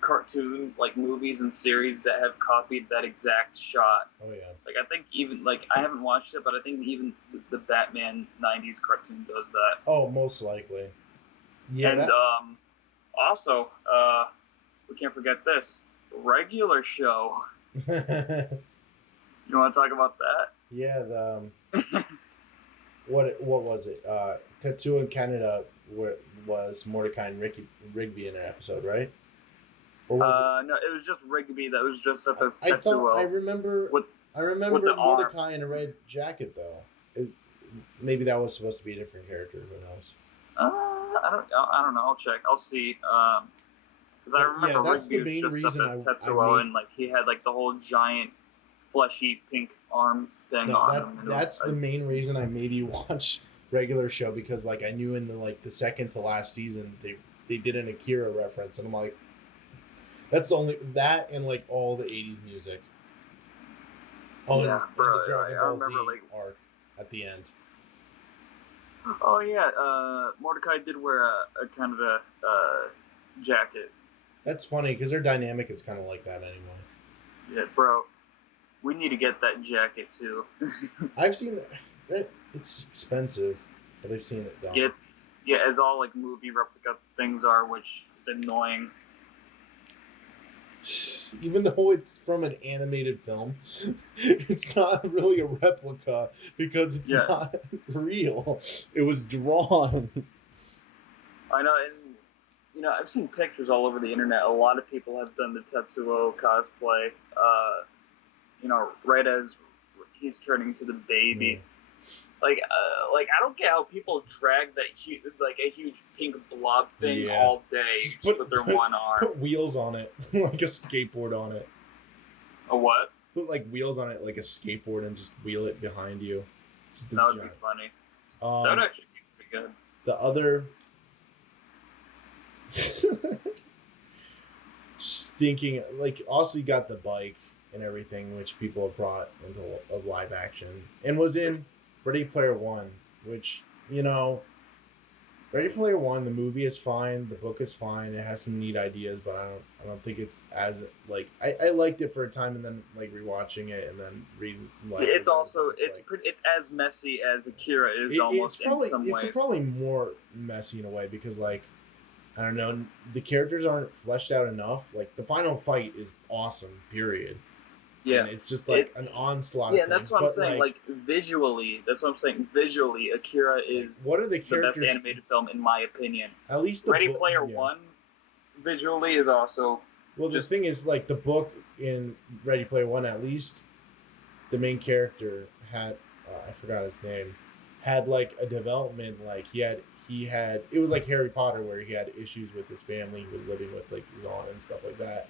cartoons, like movies and series that have copied that exact shot. Oh yeah. Like I think even like I haven't watched it, but I think even the Batman 90s cartoon does that. Oh, most likely. Yeah. And also, we can't forget this regular show. You want to talk about that? Yeah, the what was it? Tetsuo and Kaneda was Mordecai and Rigby in an episode, right? Or was no, it was just Rigby that was dressed up as Tetsuo. I remember with Mordecai in a red jacket though. Maybe that was supposed to be a different character. Who knows? I don't know. I'll check. I'll see. Because I remember Rigby was dressed up as Tetsuo, and like he had like the whole giant fleshy pink arm thing on him. That's the main reason I made you watch regular show, because like I knew in the second to last season they did an Akira reference, and I'm like, that's the only that and like all the 80s music. Oh yeah, bro, and the Dragon I Ball remember Z like arc at the end. Oh yeah, Mordecai did wear a Canada jacket. That's funny because their dynamic is kind of like that anyway. Yeah, bro. We need to get that jacket too. I've seen it. It's expensive, but I've seen it done. Yeah, as all like movie replica things are, which is annoying. Even though it's from an animated film, it's not really a replica because it's not real. It was drawn. I know, and I've seen pictures all over the internet. A lot of people have done the Tetsuo cosplay. Right as he's turning to the baby. Like I don't get how people drag that a huge pink blob thing all day with their one arm. Put wheels on it, like a skateboard on it. A what? Put like wheels on it, like a skateboard, and just wheel it behind you. That would be funny. That would actually be pretty good. The other, just thinking, like, also you got the bike and everything, which people have brought into a live action, and was in Ready Player One, which, Ready Player One, the movie is fine, the book is fine, it has some neat ideas, but I don't think it's as, like, I liked it for a time, and then, like, rewatching it, and then reading, like... It's also, it's as messy as Akira is almost in some ways. It's probably more messy in a way, because, like, I don't know, the characters aren't fleshed out enough. Like, the final fight is awesome, period. Yeah. And it's just, like, an onslaught of things. That's what I'm saying. Like, visually, Visually, Akira is what are the best animated film, in my opinion. At least Ready Player One, visually, is also... Well, the thing is, like, the book in Ready Player One, at least the main character had, I forgot his name, had, like, a development, like, he had, it was like Harry Potter, where he had issues with his family, he was living with, like, his aunt and stuff like that.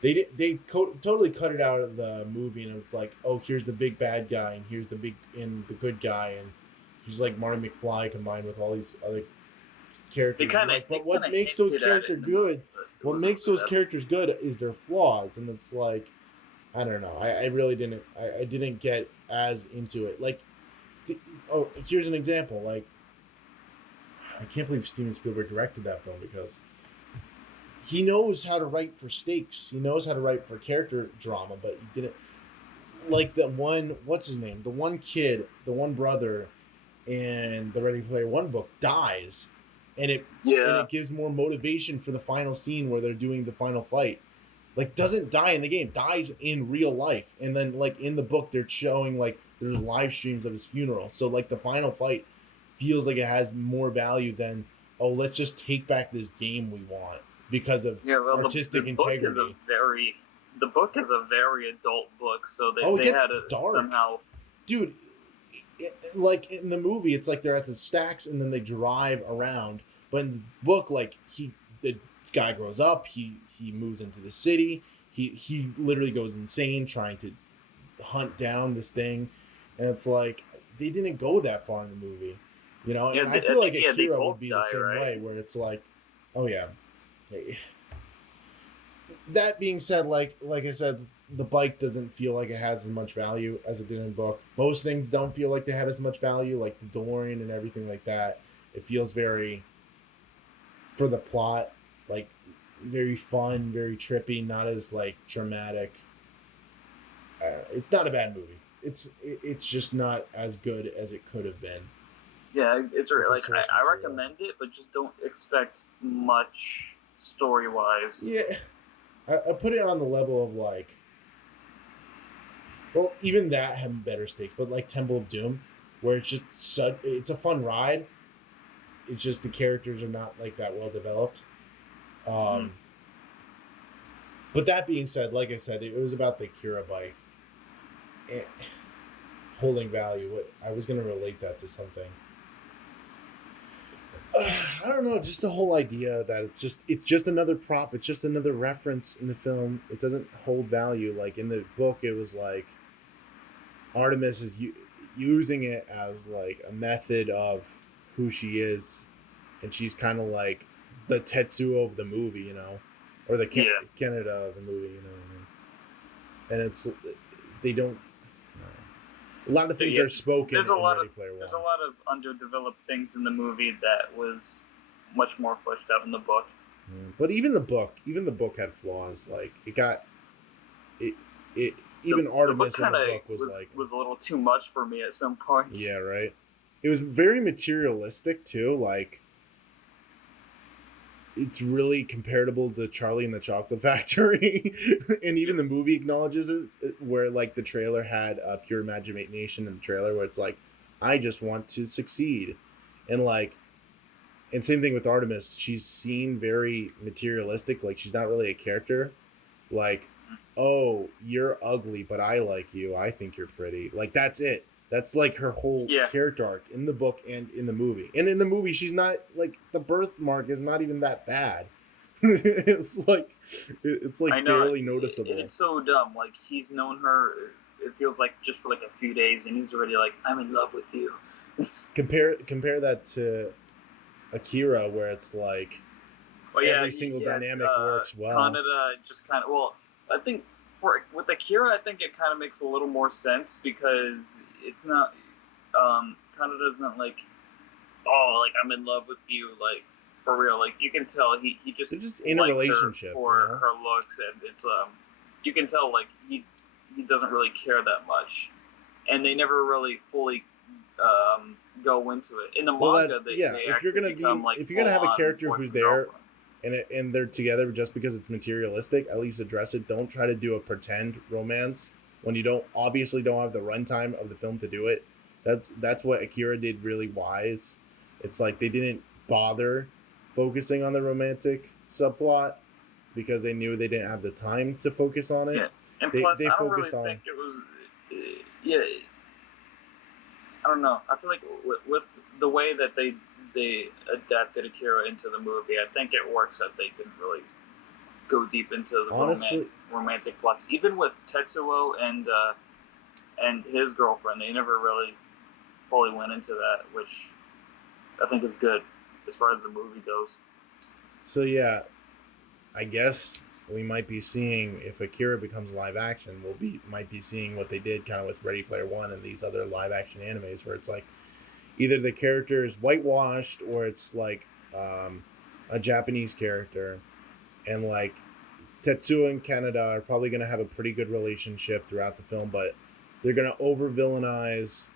They totally cut it out of the movie, and it's like, oh, here's the big bad guy, and here's the good guy, and he's like Marty McFly combined with all these other characters. But what makes those characters good? What makes those characters good is their flaws, and it's like, I don't know. I really didn't. I didn't get as into it. Like, here's an example. Like, I can't believe Steven Spielberg directed that film, because he knows how to write for stakes. He knows how to write for character drama, but he didn't. Like, the one, what's his name? The one kid, the one brother in the Ready Player One book dies, and it gives more motivation for the final scene where they're doing the final fight. Like, doesn't die in the game, dies in real life, and then, like, in the book they're showing, like, there's live streams of his funeral. So, like, the final fight feels like it has more value than, oh, let's just take back this game we want. Because of artistic integrity. The book is a very adult book, so they had to somehow... Dude, like, in the movie, it's like they're at the stacks and then they drive around. But in the book, like, the guy grows up, he moves into the city, he literally goes insane trying to hunt down this thing. And it's like, they didn't go that far in the movie. And I feel like Akira would be the same way, where it's like, oh yeah. That being said, like I said, the bike doesn't feel like it has as much value as it did in the book. Most things don't feel like they have as much value, like the DeLorean and everything like that. It feels very, for the plot, like, very fun, very trippy, not as, like, dramatic. It's not a bad movie. It's just not as good as it could have been. Yeah, it's really, like, I recommend it, but just don't expect much story-wise. Yeah, I put it on the level of, like, well, even that had better stakes, but like Temple of Doom, where it's just it's a fun ride. It's just the characters are not, like, that well developed. But that being said, like I said, it was about the Akira bike holding value. I was going to relate that to something. I don't know, just the whole idea that it's just another prop, it's just another reference in the film. It doesn't hold value. Like, in the book, it was like Artemis is using it as, like, a method of who she is, and she's kind of like the Tetsuo of the movie, or the Canada of the movie, And it's, they don't, A lot of things are spoken in Ready Player One. There's a lot of underdeveloped things in the movie that was much more fleshed out in the book. But even the book had flaws. Like even Artemis in the book was a little too much for me at some points. Yeah, right. It was very materialistic too. Like it's really comparable to Charlie and the Chocolate Factory, and even the movie acknowledges it. Where like the trailer had a pure imagination in the trailer, where it's like, I just want to succeed, and same thing with Artemis. She's seen very materialistic. Like she's not really a character. Like, oh, you're ugly, but I like you. I think you're pretty. Like that's it. That's like her whole character arc in the book and in the movie. And in the movie, she's not like the birthmark is not even that bad. it's like barely noticeable. It's so dumb. Like he's known her. It feels like just for like a few days, and he's already like, I'm in love with you. Compare that to Akira, where it's like every single dynamic works well. Kaneda just kind of I think with Akira, I think it kind of makes a little more sense because it's not Kaneda's not like, oh, like I'm in love with you, like for real. Like you can tell they're just in a relationship for her looks, and it's you can tell like he doesn't really care that much, and they never really fully go into it in the manga. If you're gonna have a character who's there and they're together just because it's materialistic, at least address it. Don't try to do a pretend romance when you obviously don't have the runtime of the film to do it. That's what Akira did really wise. It's like they didn't bother focusing on the romantic subplot because they knew they didn't have the time to focus on it. Yeah, and plus I don't really think it was. I don't know. I feel like with the way that they adapted Akira into the movie, I think it works that they didn't really go deep into the romantic plots. Even with Tetsuo and his girlfriend, they never really fully went into that, which I think is good as far as the movie goes. So yeah, I guess we might be seeing, if Akira becomes live action, might be seeing what they did kind of with Ready Player One and these other live action animes, where it's like either the character is whitewashed or it's like a Japanese character, and like Tetsuo and Kaneda are probably going to have a pretty good relationship throughout the film, but they're going to over-villainize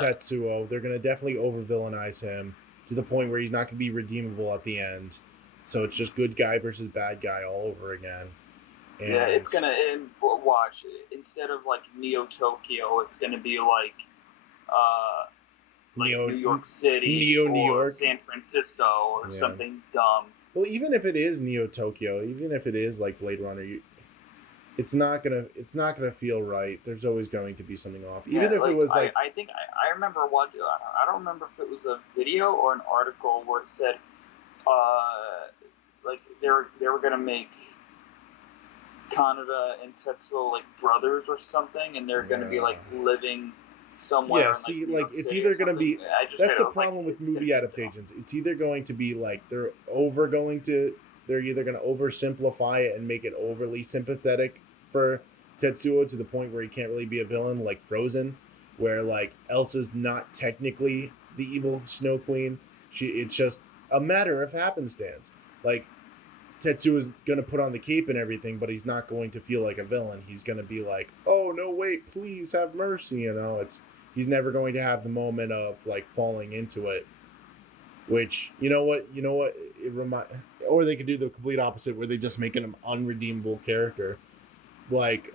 Tetsuo. They're going to definitely over-villainize him to the point where he's not going to be redeemable at the end. So it's just good guy versus bad guy all over again. And it's going to watch. Instead of like Neo Tokyo, it's going to be like New York City or New York. San Francisco or something dumb. Well, even if it is Neo Tokyo, even if it is like Blade Runner, it's not gonna feel right. There's always going to be something off. Even if it was like, I think I remember watching. I don't remember if it was a video or an article where it said, like they were gonna make Kaneda and Tetsuo like brothers or something, and they're gonna be like living somewhere. Yeah, see, like it's either going to be. That's the problem with movie adaptations. It's either going to be like they're either going to oversimplify it and make it overly sympathetic for Tetsuo to the point where he can't really be a villain, like Frozen, where like Elsa's not technically the evil Snow Queen. It's just a matter of happenstance. Like Tetsuo is going to put on the cape and everything, but he's not going to feel like a villain. He's going to be like, oh, no, wait, please have mercy. He's never going to have the moment of like falling into it, which, you know what, or they could do the complete opposite where they just make an unredeemable character. Like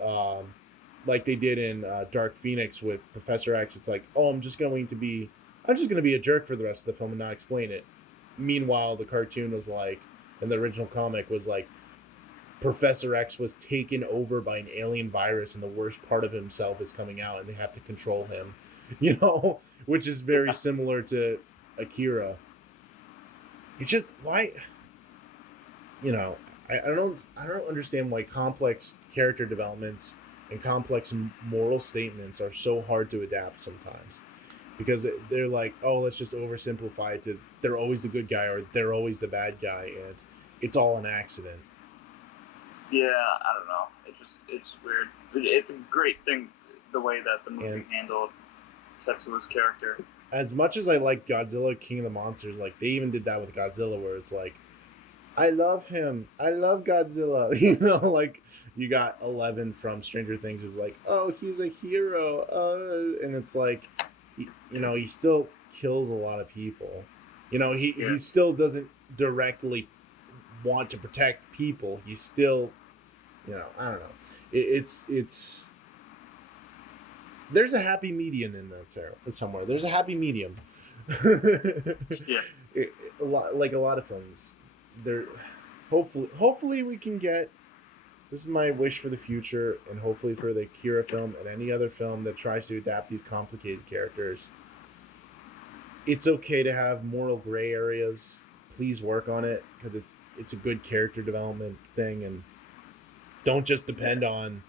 they did in Dark Phoenix with Professor X. It's like, oh, I'm just going to be a jerk for the rest of the film and not explain it. Meanwhile, the cartoon was like, and the original comic was like, Professor X was taken over by an alien virus and the worst part of himself is coming out and they have to control him, which is very similar to Akira. It's just why, I don't understand why complex character developments and complex moral statements are so hard to adapt sometimes, because they're like, oh, let's just oversimplify it to they're always the good guy or they're always the bad guy, and it's all an accident. Yeah, I don't know. It's weird. It's a great thing the way that the movie handled Tetsuo's character. As much as I like Godzilla, King of the Monsters, like they even did that with Godzilla, where it's like, I love him, I love Godzilla, you know, like you got 11 from Stranger Things who's like, oh, he's a hero, and it's like, he still kills a lot of people, he still doesn't directly want to protect people. He's still, I don't know, it's there's a happy medium in that somewhere. There's a happy medium. Yeah. A lot of films. There, hopefully we can get. This is my wish for the future, and hopefully for the Akira film and any other film that tries to adapt these complicated characters. It's okay to have moral gray areas. Please work on it, because it's a good character development thing, and don't just depend on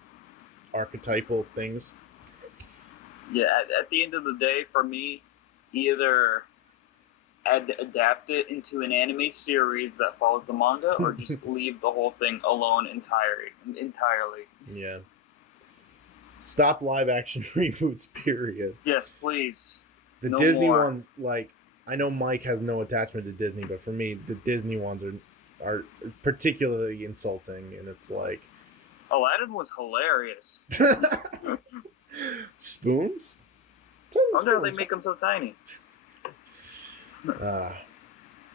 archetypal things. Yeah, at the end of the day, for me, either adapt it into an anime series that follows the manga, or just leave the whole thing alone entirely. Yeah. Stop live action reboots, period. Yes, please. The No Disney more. ones, like, I know Mike has no attachment to Disney, but for me, the Disney ones are particularly insulting, and it's like... Aladdin was hilarious. Spoons? Oh no, they make them so tiny.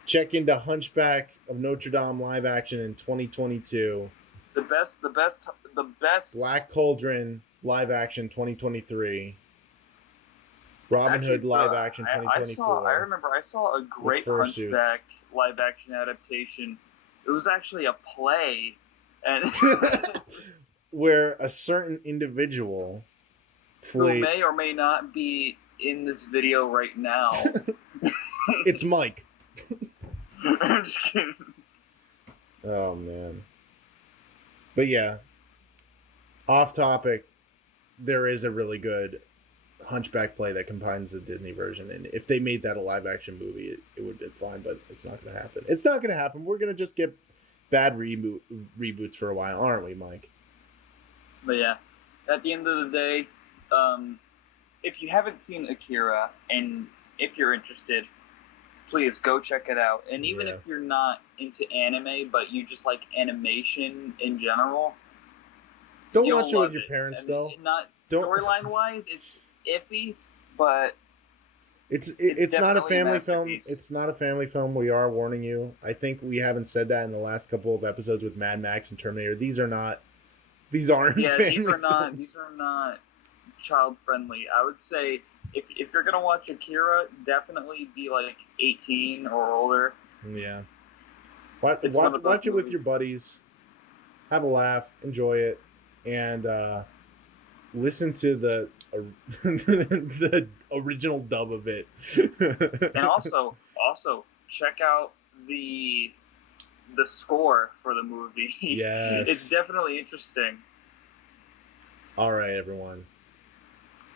Check into Hunchback of Notre Dame live action in 2022. The best. Black Cauldron live action 2023. Robin Hood live action 2024. I remember I saw a great Hunchback live action adaptation. It was actually a play, and where a certain individual who may or may not be in this video right now. It's Mike. I'm just kidding. Oh man. But yeah, off topic, there is a really good Hunchback play that combines the Disney version, and if they made that a live action movie, it would be fine, but it's not going to happen. It's not going to happen. We're going to just get bad reboots for a while, aren't we, Mike? But yeah, at the end of the day, if you haven't seen Akira, and if you're interested, please go check it out. And even if you're not into anime, but you just like animation in general, don't watch it with your parents, though. Not storyline wise, it's iffy, but it's not a family film. It's not a family film. We are warning you. I think we haven't said that in the last couple of episodes with Mad Max and Terminator. These aren't family films. These are not child friendly. I would say if you're gonna watch Akira, definitely be like 18 or older. Yeah. Watch it with your buddies. Have a laugh, enjoy it, and listen to the original dub of it. And also check out the score for the movie. Yes. It's definitely interesting. All right, everyone.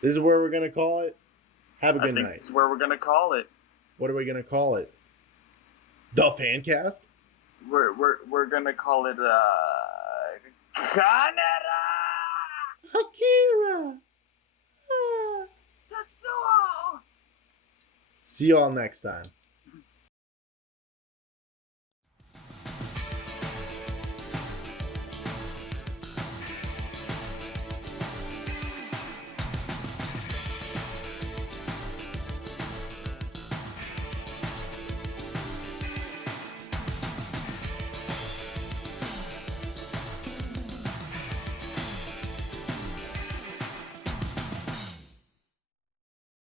This is where we're going to call it. Have a good night. This is where we're going to call it. What are we going to call it? The FanCast? We're going to call it Canada! Akira! Tetsuo! See you all next time.